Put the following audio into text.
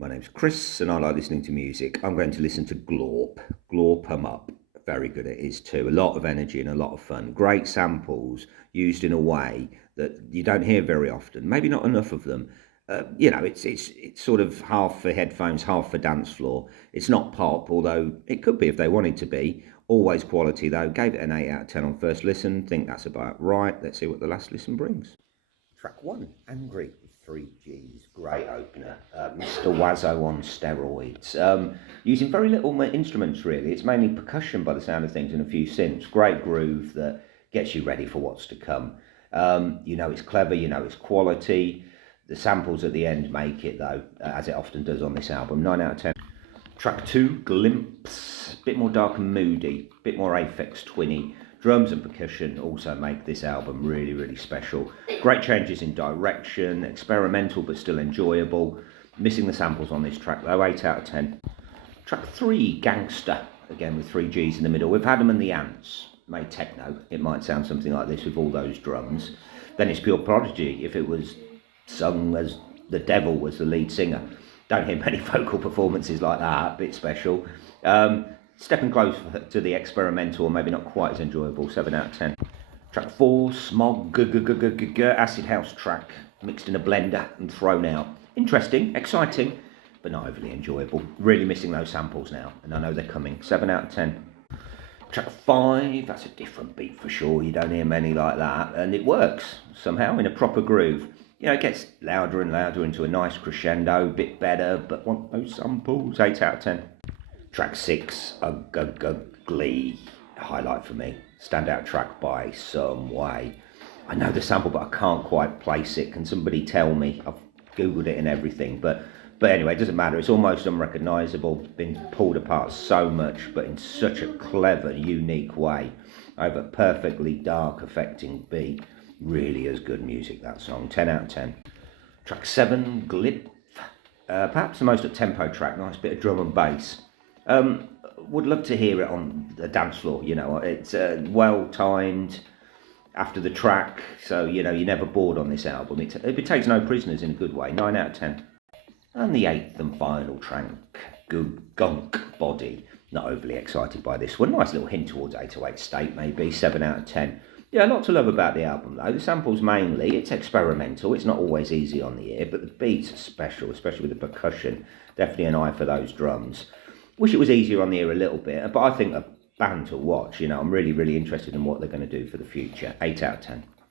My name's Chris and I like listening to music. I'm going to listen to Gloorp Gloorp Em Up. Very good it is too. A lot of energy and a lot of fun. Great samples used in a way that you don't hear very often. Maybe not enough of them. It's sort of half for headphones, half for dance floor. It's not pop, although it could be if they wanted to be. Always quality though. Gave it an 8 out of 10 on first listen. Think that's about right. Let's see what the last listen brings. Track 1, Angggry with 3Gs, great opener. Mr. Ouzo on steroids. Using very little instruments really. It's mainly percussion by the sound of things and a few synths. Great groove that gets you ready for what's to come. You know it's clever, you know it's quality. The samples at the end make it though, as it often does on this album. 9 out of 10. Track 2, Glimpse. Bit more dark and moody, bit more Aphex Twinny. Drums and percussion also make this album really, really special. Great changes in direction, experimental but still enjoyable. Missing the samples on this track though, 8 out of 10. Track 3, Gangggsta, again with 3 Gs in the middle. With Adam and the Ants, made techno. It might sound something like this with all those drums. Then it's pure Prodigy if it was sung as the devil was the lead singer. Don't hear many vocal performances like that, a bit special. Stepping close to the experimental, or maybe not quite as enjoyable, 7 out of 10. Track 4, Smoggg, acid house track, mixed in a blender and thrown out. Interesting, exciting, but not overly enjoyable. Really missing those samples now, and I know they're coming, 7 out of 10. Track 5, that's a different beat for sure, you don't hear many like that, and it works somehow in a proper groove. You know, it gets louder and louder into a nice crescendo, bit better, but want those samples, 8 out of 10. Track 6, Ugggly, highlight for me. Standout track by some way. I know the sample, but I can't quite place it. Can somebody tell me? I've Googled it and everything, but anyway, it doesn't matter. It's almost unrecognisable. Been pulled apart so much, but in such a clever, unique way. Over a perfectly dark, affecting beat. Really is good music, that song. 10 out of 10. Track 7, Glyph. Perhaps the most up-tempo track. Nice bit of drum and bass. Would love to hear it on the dance floor, you know, it's well timed after the track, so you know, you're never bored on this album. It takes no prisoners in a good way, 9 out of 10. And the 8th and final track, Gunk Body. Not overly excited by this one, nice little hint towards 808 State maybe, 7 out of 10. Yeah, a lot to love about the album though. The samples mainly, it's experimental, it's not always easy on the ear, but the beats are special, especially with the percussion. Definitely an eye for those drums. Wish it was easier on the ear a little bit, but I think a band to watch, you know, I'm really, really interested in what they're going to do for the future. 8 out of 10.